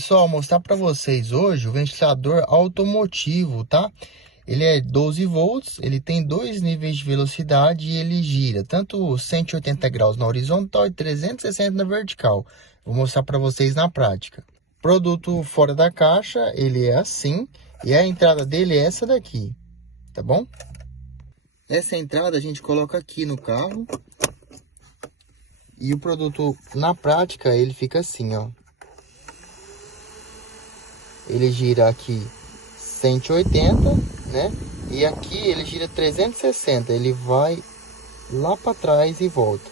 Pessoal, mostrar para vocês hoje o ventilador automotivo, tá? Ele é 12 volts, ele tem dois níveis de velocidade e ele gira tanto 180 graus na horizontal e 360 na vertical. Vou mostrar para vocês na prática. Produto fora da caixa, ele é assim e a entrada dele é essa daqui, tá bom? Essa entrada a gente coloca aqui no carro e o produto na prática ele fica assim, ó. Ele gira aqui 180, né? E aqui ele gira 360, ele vai lá para trás e volta.